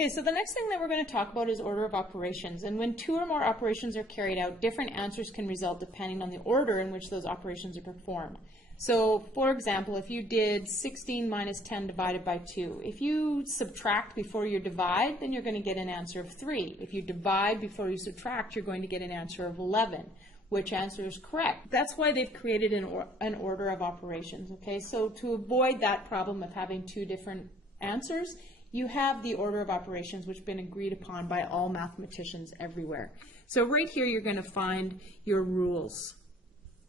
Okay, so the next thing that we're going to talk about is order of operations. And when two or more operations are carried out, different answers can result depending on the order in which those operations are performed. So, for example, if you did 16 minus 10 divided by 2, if you subtract before you divide, then you're going to get an answer of 3. If you divide before you subtract, you're going to get an answer of 11. Which answer is correct? That's why they've created an order of operations, okay? So to avoid that problem of having two different answers, you have the order of operations which have been agreed upon by all mathematicians everywhere. So right here you're going to find your rules,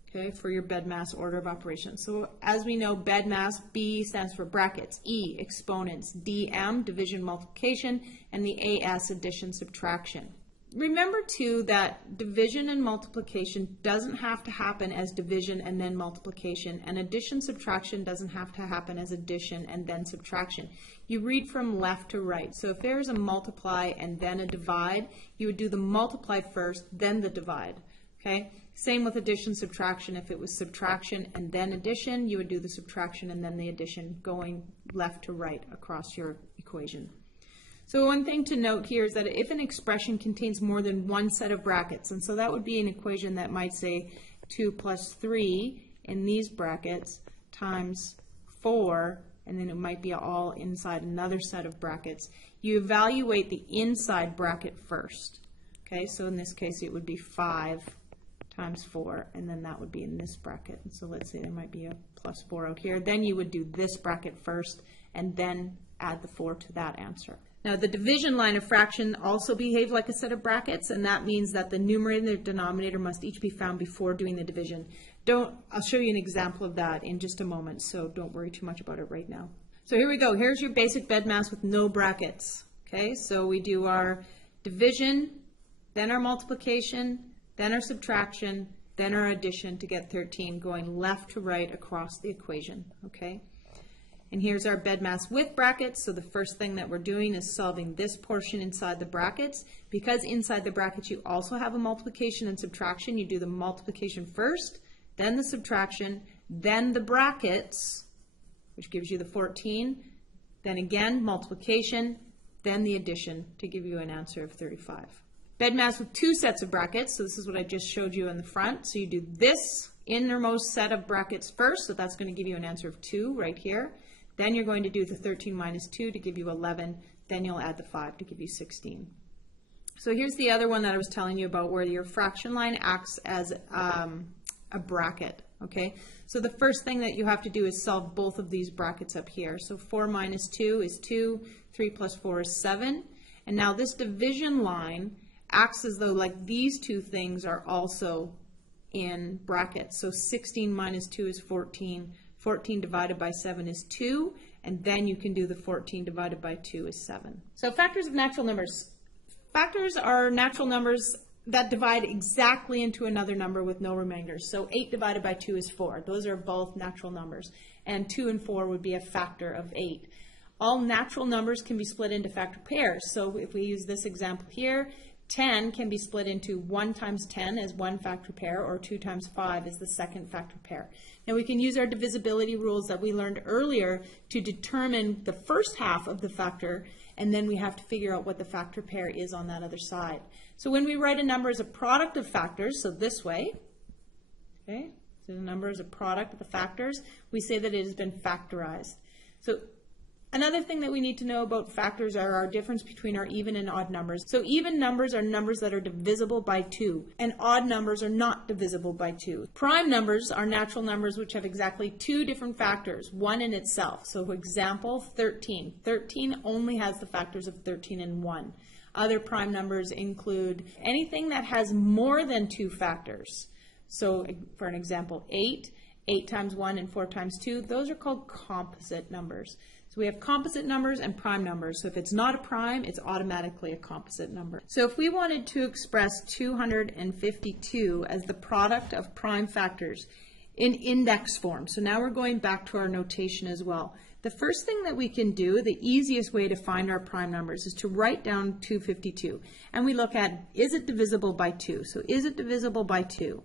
okay, for your BEDMAS order of operations. So as we know, BEDMAS, B stands for brackets, E, exponents, DM, division, multiplication, and the AS, addition, subtraction. Remember too that division and multiplication doesn't have to happen as division and then multiplication, and addition subtraction doesn't have to happen as addition and then subtraction. You read from left to right. So if there's a multiply and then a divide, you would do the multiply first, then the divide. Okay? Same with addition subtraction. If it was subtraction and then addition, you would do the subtraction and then the addition, going left to right across your equation. So one thing to note here is that if an expression contains more than one set of brackets, and so that would be an equation that might say 2 plus 3 in these brackets times 4, and then it might be all inside another set of brackets, you evaluate the inside bracket first. Okay, so in this case it would be 5 times 4, and then that would be in this bracket. And so let's say there might be a plus 4 out here. Then you would do this bracket first, and then add the 4 to that answer. Now the division line of fraction also behaves like a set of brackets, and that means that the numerator and the denominator must each be found before doing the division. I'll show you an example of that in just a moment, so don't worry too much about it right now. So here we go. Here's your basic BEDMAS with no brackets. Okay, so we do our division, then our multiplication, then our subtraction, then our addition to get 13, going left to right across the equation. Okay. And here's our BEDMAS with brackets. So the first thing that we're doing is solving this portion inside the brackets. Because inside the brackets you also have a multiplication and subtraction, you do the multiplication first, then the subtraction, then the brackets, which gives you the 14, then again multiplication, then the addition to give you an answer of 35. BEDMAS with two sets of brackets. So this is what I just showed you in the front. So you do this innermost set of brackets first. So that's going to give you an answer of 2 right here. Then you're going to do the 13 minus 2 to give you 11. Then you'll add the 5 to give you 16. So here's the other one that I was telling you about, where your fraction line acts as a bracket. Okay, so the first thing that you have to do is solve both of these brackets up here. So 4 minus 2 is 2, 3 plus 4 is 7. And now this division line acts as though like these two things are also in brackets. So 16 minus 2 is 14. 14 divided by 7 is 2, and then you can do the 14 divided by 2 is 7. So factors of natural numbers. Factors are natural numbers that divide exactly into another number with no remainders. So 8 divided by 2 is 4. Those are both natural numbers. And 2 and 4 would be a factor of 8. All natural numbers can be split into factor pairs. So if we use this example here, 10 can be split into 1 times 10 as one factor pair, or 2 times 5 as the second factor pair. Now we can use our divisibility rules that we learned earlier to determine the first half of the factor, and then we have to figure out what the factor pair is on that other side. So when we write a number as a product of factors, so this way, okay, so the number is a product of the factors, we say that it has been factorized. So another thing that we need to know about factors are our difference between our even and odd numbers. So even numbers are numbers that are divisible by 2, and odd numbers are not divisible by 2. Prime numbers are natural numbers which have exactly 2 different factors, one in itself. So for example, 13. 13 only has the factors of 13 and 1. Other prime numbers include anything that has more than 2 factors. So for an example, 8, 8 times 1 and 4 times 2, those are called composite numbers. So we have composite numbers and prime numbers. So if it's not a prime, it's automatically a composite number. So if we wanted to express 252 as the product of prime factors in index form, so now we're going back to our notation as well. The first thing that we can do, the easiest way to find our prime numbers, is to write down 252. And we look at, is it divisible by 2? So is it divisible by 2?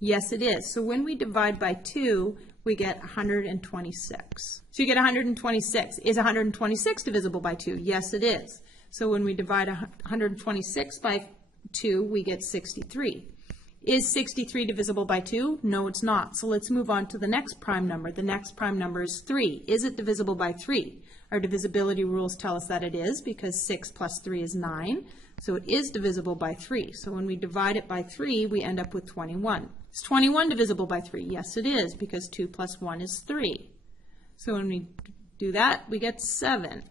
Yes, it is. So when we divide by 2, we get 126. So you get 126. Is 126 divisible by 2? Yes, it is. So when we divide 126 by 2, we get 63. Is 63 divisible by 2? No, it's not. So let's move on to the next prime number. The next prime number is 3. Is it divisible by 3? Our divisibility rules tell us that it is, because 6 plus 3 is 9. So it is divisible by 3. So when we divide it by 3, we end up with 21. Is 21 divisible by 3? Yes, it is, because 2 plus 1 is 3. So when we do that, we get 7.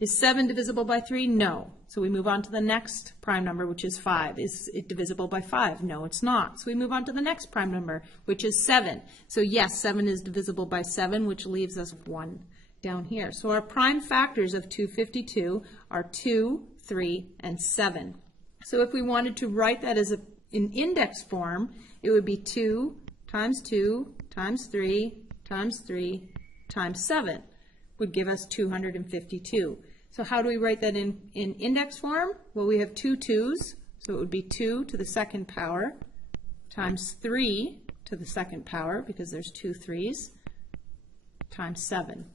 Is 7 divisible by 3? No. So we move on to the next prime number, which is 5. Is it divisible by 5? No, it's not. So we move on to the next prime number, which is 7. So yes, 7 is divisible by 7, which leaves us 1 down here. So our prime factors of 252 are 2, 3, and 7. So if we wanted to write that as in index form, it would be 2 times 2 times 3 times 3 times 7 would give us 252. So how do we write that in index form? Well, we have two 2's, so it would be 2 to the second power times 3 to the second power, because there's 2 3's, times 7.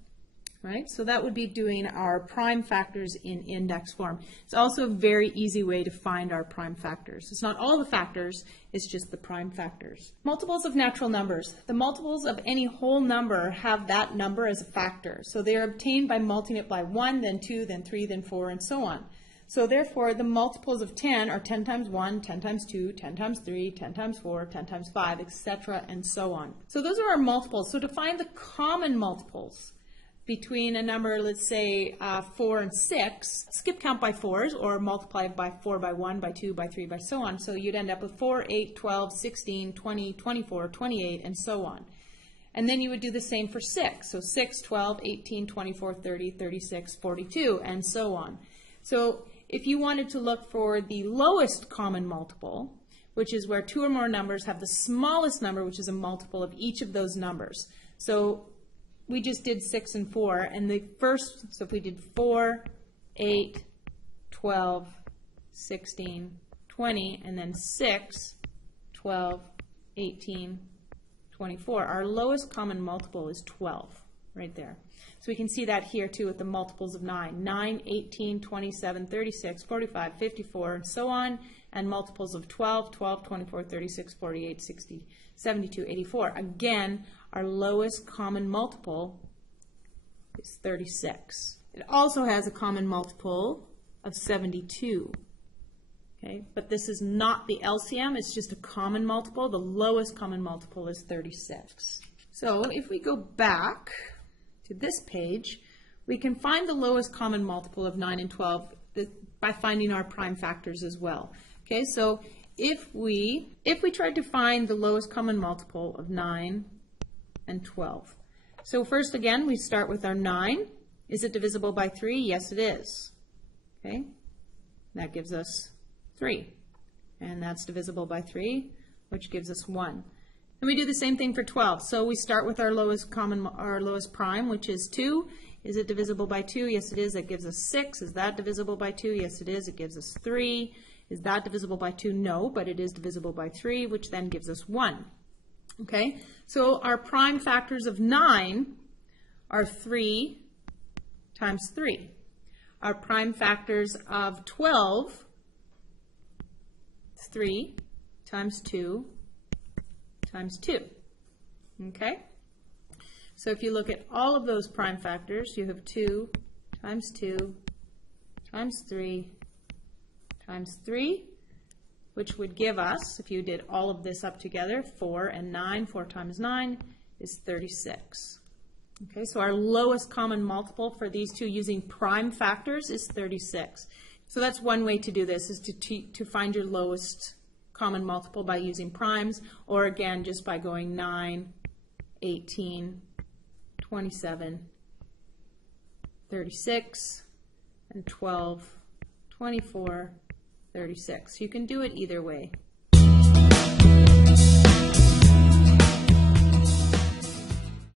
Right? So that would be doing our prime factors in index form. It's also a very easy way to find our prime factors. It's not all the factors, it's just the prime factors. Multiples of natural numbers. The multiples of any whole number have that number as a factor. So they are obtained by multiplying it by 1, then 2, then 3, then 4, and so on. So therefore, the multiples of 10 are 10 times 1, 10 times 2, 10 times 3, 10 times 4, 10 times 5, etc., and so on. So those are our multiples. So to find the common multiples between a number, let's say 4 and 6, skip count by 4s or multiply by 4 by 1, by 2, by 3, by so on. So you'd end up with 4, 8, 12, 16, 20, 24, 28, and so on. And then you would do the same for 6. So 6, 12, 18, 24, 30, 36, 42, and so on. So if you wanted to look for the lowest common multiple, which is where two or more numbers have the smallest number, which is a multiple of each of those numbers. So we just did 6 and 4, and the first, so if we did 4, 8, 12, 16, 20, and then 6, 12, 18, 24, our lowest common multiple is 12, right there. So we can see that here too with the multiples of 9. 9, 18, 27, 36, 45, 54, and so on, and multiples of 12, 12, 24, 36, 48, 60, 72, 84. Again, our lowest common multiple is 36. It also has a common multiple of 72. Okay, but this is not the LCM, it's just a common multiple. The lowest common multiple is 36. So if we go back to this page, we can find the lowest common multiple of 9 and 12 by finding our prime factors as well. Okay, so if we tried to find the lowest common multiple of 9 and 12. So first, again, we start with our 9. Is it divisible by 3? Yes, it is. Okay, that gives us 3. And that's divisible by 3, which gives us 1. And we do the same thing for 12. So we start with our lowest prime, which is 2. Is it divisible by 2? Yes, it is. That gives us 6. Is that divisible by 2? Yes, it is. It gives us 3. Is that divisible by 2? No, but it is divisible by 3, which then gives us 1. Okay, so our prime factors of 9 are 3 times 3. Our prime factors of 12, 3 times 2 times 2. Okay, so if you look at all of those prime factors, you have 2 times 2 times 3 times 3, which would give us, if you did all of this up together, 4 and 9, 4 times 9 is 36. Okay, so our lowest common multiple for these two using prime factors is 36. So that's one way to do this, is to find your lowest common multiple by using primes, or again, just by going 9, 18, 27, 36, and 12, 24, 36. You can do it either way.